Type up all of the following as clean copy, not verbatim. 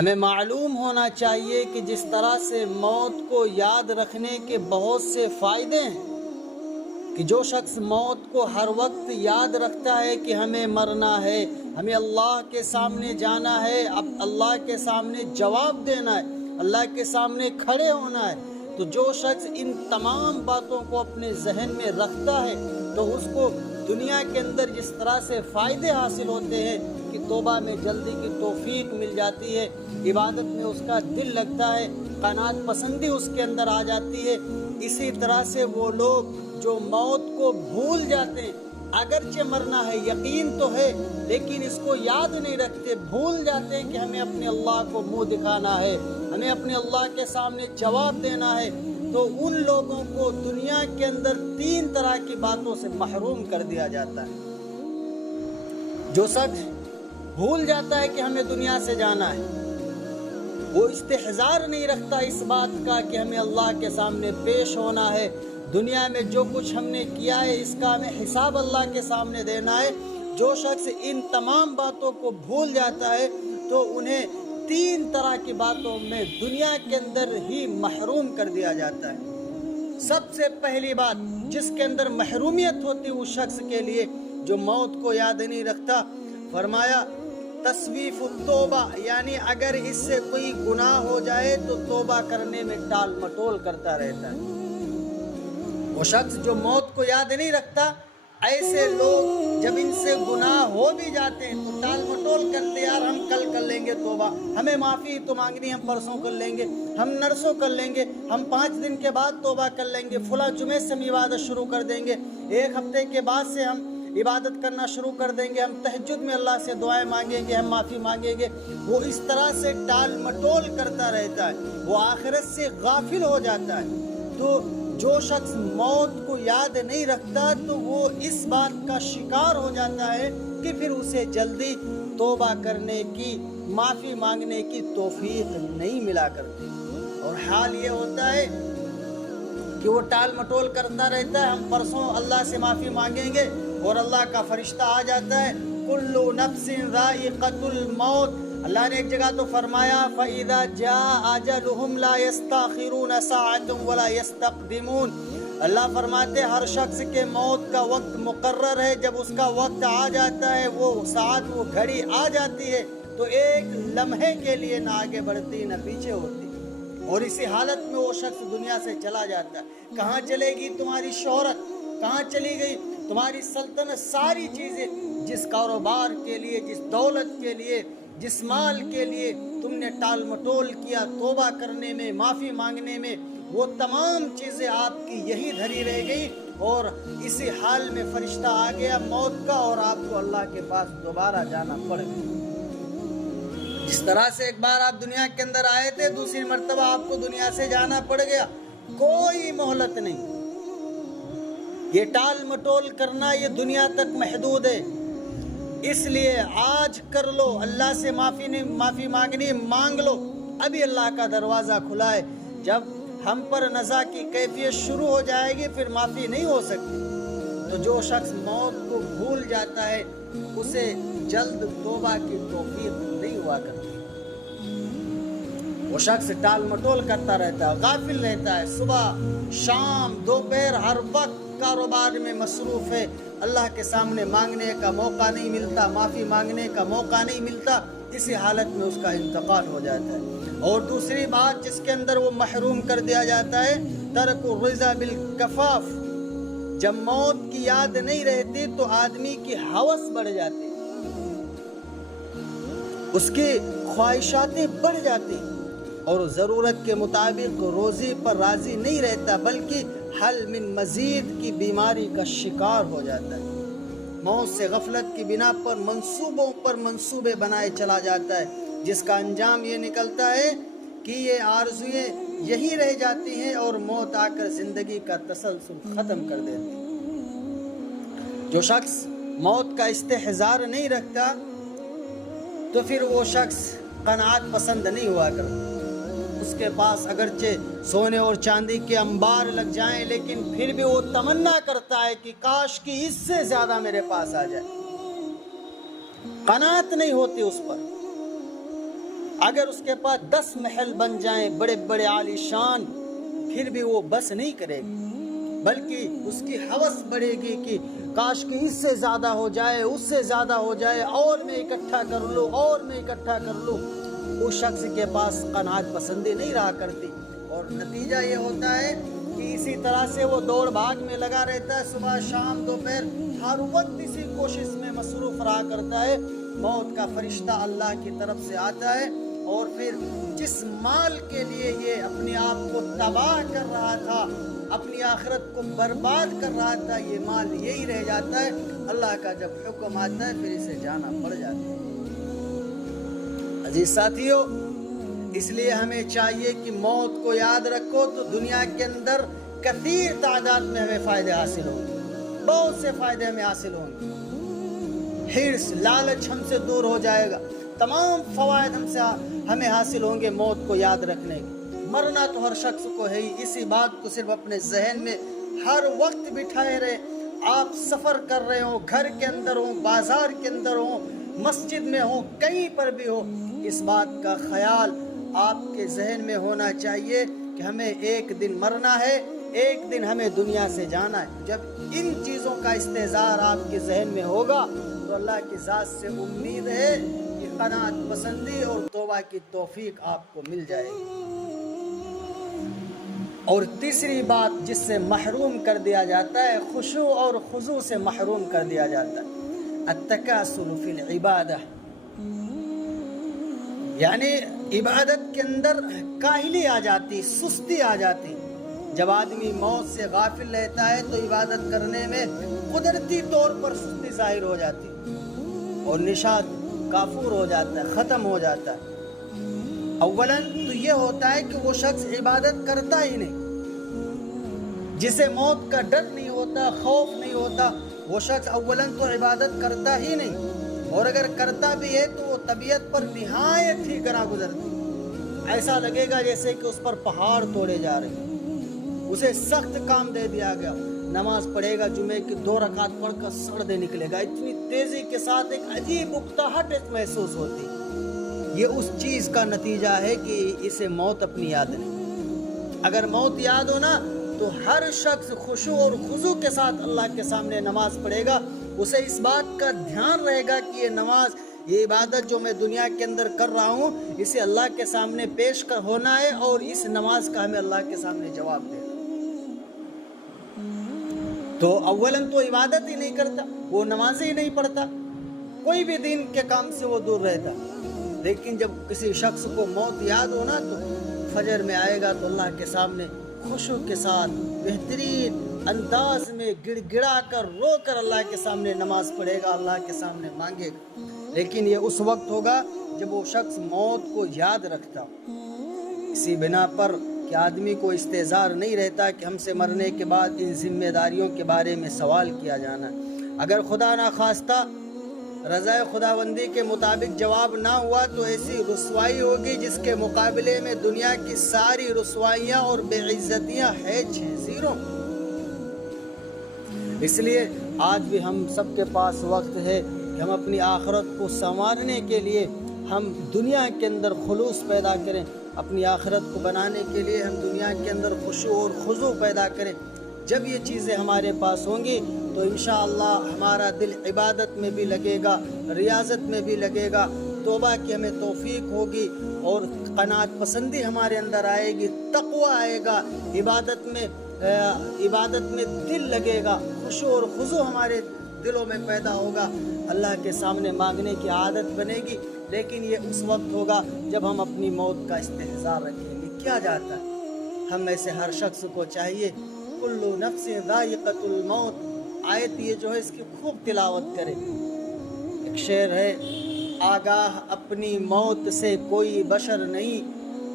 ہمیں معلوم ہونا چاہیے کہ جس طرح سے موت کو یاد رکھنے کے بہت سے فائدے ہیں، کہ جو شخص موت کو ہر وقت یاد رکھتا ہے کہ ہمیں مرنا ہے، ہمیں اللہ کے سامنے جانا ہے، اب اللہ کے سامنے جواب دینا ہے، اللہ کے سامنے کھڑے ہونا ہے، تو جو شخص ان تمام باتوں کو اپنے ذہن میں رکھتا ہے تو اس کو دنیا کے اندر جس طرح سے فائدے حاصل ہوتے ہیں کہ توبہ میں جلدی کی توفیق مل جاتی ہے، عبادت میں اس کا دل لگتا ہے، قناعت پسندی اس کے اندر آ جاتی ہے، اسی طرح سے وہ لوگ جو موت کو بھول جاتے ہیں، اگرچہ مرنا ہے، یقین تو ہے، لیکن اس کو یاد نہیں رکھتے، بھول جاتے ہیں کہ ہمیں اپنے اللہ کو منہ دکھانا ہے، ہمیں اپنے اللہ کے سامنے جواب دینا ہے، تو ان لوگوں کو دنیا کے اندر 3 طرح کی باتوں سے محروم کر دیا جاتا ہے۔ جو شخص بھول جاتا ہے کہ ہمیں دنیا سے جانا ہے، وہ استحضار نہیں رکھتا اس بات کا کہ ہمیں اللہ کے سامنے پیش ہونا ہے، دنیا میں جو کچھ ہم نے کیا ہے اس کا ہمیں حساب اللہ کے سامنے دینا ہے۔ جو شخص ان تمام باتوں کو بھول جاتا ہے تو انہیں 3 طرح کی باتوں میں دنیا کے اندر ہی محروم کر دیا جاتا ہے۔ سب سے پہلی بات جس کے اندر محرومیت ہوتی ہے اس شخص کے لیے جو موت کو یاد نہیں رکھتا، فرمایا تسویف التوبہ، یعنی اگر اس سے کوئی گناہ ہو جائے تو توبہ کرنے میں ٹال مٹول کرتا رہتا ہے۔ وہ شخص جو موت کو یاد نہیں رکھتا، ایسے لوگ جب ان سے گناہ ہو بھی جاتے ہیں تو ٹال مٹول کرتے، یار ہم کل کر لیں گے توبہ، ہمیں معافی تو مانگنی ہم پرسوں کر لیں گے، ہم نرسوں کر لیں گے، ہم 5 دن کے بعد توبہ کر لیں گے، فلاں جمعے سے ہم عبادت شروع کر دیں گے، 1 ہفتے کے بعد سے ہم عبادت کرنا شروع کر دیں گے، ہم تہجد میں اللہ سے دعائیں مانگیں گے، ہم معافی مانگیں گے۔ وہ اس طرح سے ٹال مٹول کرتا رہتا ہے، وہ آخرت سے غافل ہو جاتا ہے۔ تو جو شخص موت کو یاد نہیں رکھتا تو وہ اس بات کا شکار ہو جاتا ہے کہ پھر اسے جلدی توبہ کرنے کی، معافی مانگنے کی توفیق نہیں ملا کرتی، اور حال یہ ہوتا ہے کہ وہ ٹال مٹول کرتا رہتا ہے، ہم پرسوں اللہ سے معافی مانگیں گے اور اللہ کا فرشتہ آ جاتا ہے، کل نفس ذائقۃ الموت۔ اللہ نے ایک جگہ تو فرمایا فَإِذَا جَاءَ أَجَلُهُمْ لَا يَسْتَأْخِرُونَ سَاعَةً وَلَا يَسْتَقْدِمُونَ۔ اللہ فرماتے ہر شخص کے موت کا وقت مقرر ہے، جب اس کا وقت آ جاتا ہے، وہ ساعت، وہ گھڑی آ جاتی ہے تو ایک لمحے کے لیے نہ آگے بڑھتی نہ پیچھے ہوتی، اور اسی حالت میں وہ شخص دنیا سے چلا جاتا ہے۔ کہاں چلے گی تمہاری شہرت، کہاں چلی گئی تمہاری سلطنت، ساری چیزیں جس کاروبار کے لیے، جس دولت کے لیے، جس مال کے لیے تم نے ٹال مٹول کیا توبہ کرنے میں، معافی مانگنے میں، وہ تمام چیزیں آپ کی یہی دھری رہ گئی، اور اسی حال میں فرشتہ آ گیا موت کا اور آپ کو اللہ کے پاس دوبارہ جانا پڑ گیا۔ جس طرح سے ایک بار آپ دنیا کے اندر آئے تھے، دوسری مرتبہ آپ کو دنیا سے جانا پڑ گیا، کوئی مہلت نہیں۔ یہ ٹال مٹول کرنا یہ دنیا تک محدود ہے، اس لیے آج کر لو، اللہ سے معافی مانگنی مانگ لو، ابھی اللہ کا دروازہ کھلا ہے۔ جب ہم پر نزا کی کیفیت شروع ہو جائے گی پھر معافی نہیں ہو سکتی۔ تو جو شخص موت کو بھول جاتا ہے اسے جلد توبہ کی توفیق نہیں ہوا کرتی، وہ شخص ٹال مٹول کرتا رہتا ہے، غافل رہتا ہے، صبح شام دوپہر ہر وقت کاروبار میں مصروف ہے، اللہ کے سامنے مانگنے کا موقع نہیں ملتا، معافی مانگنے کا موقع نہیں ملتا، اسی حالت میں اس کا انتقال ہو جاتا ہے۔ اور دوسری بات جس کے اندر وہ محروم کر دیا جاتا ہے، ترک الرضا بالکفاف۔ جب موت کی یاد نہیں رہتی تو آدمی کی ہوس بڑھ جاتی، اس کی خواہشاتیں بڑھ جاتی، اور ضرورت کے مطابق روزی پر راضی نہیں رہتا، بلکہ حل من مزید کی بیماری کا شکار ہو جاتا ہے۔ موت سے غفلت کی بنا پر منصوبوں پر منصوبے بنائے چلا جاتا ہے، جس کا انجام یہ نکلتا ہے کہ یہ آرزویں یہی رہ جاتی ہیں اور موت آ کر زندگی کا تسلسل ختم کر دیتی ہے۔ جو شخص موت کا استحضار نہیں رکھتا تو پھر وہ شخص قناعت پسند نہیں ہوا کرتا، اس کے پاس اگرچہ سونے اور چاندی کے انبار لگ جائیں لیکن پھر بھی وہ تمنا کرتا ہے کہ کاش کہ اس سے زیادہ میرے پاس آ جائے، قناعت نہیں ہوتی اس پر۔ اگر اس کے پاس 10 محل بن جائیں بڑے بڑے عالی شان، پھر بھی وہ بس نہیں کرے گی، بلکہ اس کی ہوس بڑھے گی کہ کاش کہ اس سے زیادہ ہو جائے، اس سے زیادہ ہو جائے، اور میں اکٹھا کر لوں، اور میں اکٹھا کر لوں۔ اس شخص کے پاس قناعت پسندی نہیں رہا کرتی، اور نتیجہ یہ ہوتا ہے کہ اسی طرح سے وہ دوڑ بھاگ میں لگا رہتا ہے، صبح شام دوپہر ہر وقت اسی کوشش میں مصروف رہا کرتا ہے۔ موت کا فرشتہ اللہ کی طرف سے آتا ہے، اور پھر جس مال کے لیے یہ اپنے آپ کو تباہ کر رہا تھا، اپنی آخرت کو برباد کر رہا تھا، یہ مال یہی رہ جاتا ہے۔ اللہ کا جب حکم آتا ہے پھر اسے جانا پڑ جاتا ہے۔ عزیز ساتھیو، اس لیے ہمیں چاہیے کہ موت کو یاد رکھو تو دنیا کے اندر کثیر تعداد میں ہمیں فائدے حاصل ہوں گے، بہت سے فائدے ہمیں حاصل ہوں گے۔ حرص، لالچ ہم سے دور ہو جائے گا، تمام فوائد ہمیں حاصل ہوں گے موت کو یاد رکھنے کے۔ مرنا تو ہر شخص کو ہے ہی، اسی بات کو صرف اپنے ذہن میں ہر وقت بٹھائے رہے۔ آپ سفر کر رہے ہوں، گھر کے اندر ہوں، بازار کے اندر ہوں، مسجد میں ہوں، کہیں پر بھی ہو، اس بات کا خیال آپ کے ذہن میں ہونا چاہیے کہ ہمیں ایک دن مرنا ہے، ایک دن ہمیں دنیا سے جانا ہے۔ جب ان چیزوں کا استحضار آپ کے ذہن میں ہوگا تو اللہ کی ذات سے امید ہے کہ قناعت پسندی اور توبہ کی توفیق آپ کو مل جائے گی۔ اور تیسری بات جس سے محروم کر دیا جاتا ہے، خشوع اور خضوع سے محروم کر دیا جاتا ہے، التکاسل فی العبادہ، یعنی عبادت کے اندر کاہلی آ جاتی، سستی آ جاتی۔ جب آدمی موت سے غافل رہتا ہے تو عبادت کرنے میں قدرتی طور پر سستی ظاہر ہو جاتی اور نشاط کافور ہو جاتا ہے، ختم ہو جاتا ہے۔ اولاً تو یہ ہوتا ہے کہ وہ شخص عبادت کرتا ہی نہیں، جسے موت کا ڈر نہیں ہوتا، خوف نہیں ہوتا، وہ شخص اولاً تو عبادت کرتا ہی نہیں، اور اگر کرتا بھی ہے تو وہ طبیعت پر نہایت ہی گراں گزرتی، ایسا لگے گا جیسے کہ اس پر پہاڑ توڑے جا رہے ہیں، اسے سخت کام دے دیا گیا۔ نماز پڑھے گا، جمعے کی 2 رکعت پڑھ کر سڑ دے نکلے گا، اتنی تیزی کے ساتھ ایک عجیب اکتاہٹ محسوس ہوتی۔ یہ اس چیز کا نتیجہ ہے کہ اسے موت اپنی یاد نہیں۔ اگر موت یاد ہونا تو ہر شخص خشوع اور خضوع کے ساتھ اللہ کے سامنے نماز پڑھے گا، اسے اس بات کا دھیان رہے گا کہ یہ نماز، یہ عبادت جو میں دنیا کے اندر کر رہا ہوں، اسے اللہ کے سامنے پیش ہونا ہے، اور اس نماز کا ہمیں اللہ کے سامنے جواب دینا۔ تو اولاً تو عبادت ہی نہیں کرتا، وہ نماز ہی نہیں پڑھتا، کوئی بھی دین کے کام سے وہ دور رہتا۔ لیکن جب کسی شخص کو موت یاد ہونا تو فجر میں آئے گا تو اللہ کے سامنے خشوع کے ساتھ بہترین انداز میں گڑ گڑا کر رو کر اللہ کے سامنے نماز پڑھے گا، اللہ کے سامنے مانگے گا۔ لیکن یہ اس وقت ہوگا جب وہ شخص موت کو یاد رکھتا ہو۔ اسی بنا پر کہ آدمی کو استحضار نہیں رہتا کہ ہم سے مرنے کے بعد ان ذمہ داریوں کے بارے میں سوال کیا جانا ہے۔ اگر خدا نہ خواستہ رضا خداوندی کے مطابق جواب نہ ہوا تو ایسی رسوائی ہوگی جس کے مقابلے میں دنیا کی ساری رسوائیاں اور بے عزتیاں ہیں 0۔ اس لیے آج بھی ہم سب کے پاس وقت ہے کہ ہم اپنی آخرت کو سنوارنے کے لیے ہم دنیا کے اندر خلوص پیدا کریں، اپنی آخرت کو بنانے کے لیے ہم دنیا کے اندر خشوع اور خضوع پیدا کریں۔ جب یہ چیزیں ہمارے پاس ہوں گی تو انشاءاللہ ہمارا دل عبادت میں بھی لگے گا، ریاضت میں بھی لگے گا، توبہ کی ہمیں توفیق ہوگی، اور قناعت پسندی ہمارے اندر آئے گی، تقوی آئے گا، عبادت میں دل لگے گا، خشوع اور خضوع ہمارے دلوں میں پیدا ہوگا، اللہ کے سامنے مانگنے کی عادت بنے گی۔ لیکن یہ اس وقت ہوگا جب ہم اپنی موت کا استحضار رکھیں گے۔ کیا جاتا ہے، ہم میں سے ہر شخص کو چاہیے کل نفس ذائقۃ الموت، آیت یہ جو ہے اس کی خوب تلاوت کرے۔ ایک شعر ہے، آگاہ اپنی موت سے کوئی بشر نہیں،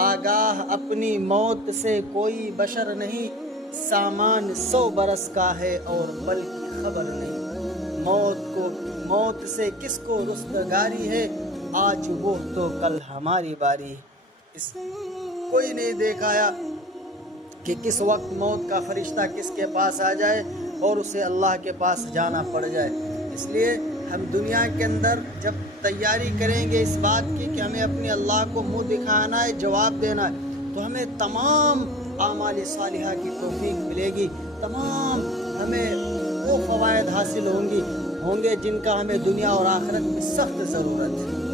آگاہ اپنی موت سے کوئی بشر نہیں، سامان 100 برس کا ہے اور بل کی خبر نہیں۔ موت سے کس کو رستگاری ہے، آج وہ تو کل ہماری باری۔ کوئی نہیں دیکھایا کہ کس وقت موت کا فرشتہ کس کے پاس آ جائے اور اسے اللہ کے پاس جانا پڑ جائے۔ اس لیے ہم دنیا کے اندر جب تیاری کریں گے اس بات کی کہ ہمیں اپنے اللہ کو منہ دکھانا ہے، جواب دینا ہے، تو ہمیں تمام اعمال صالحہ کی توفیق ملے گی، تمام ہمیں وہ فوائد حاصل ہوں گے جن کا ہمیں دنیا اور آخرت میں سخت ضرورت ہے۔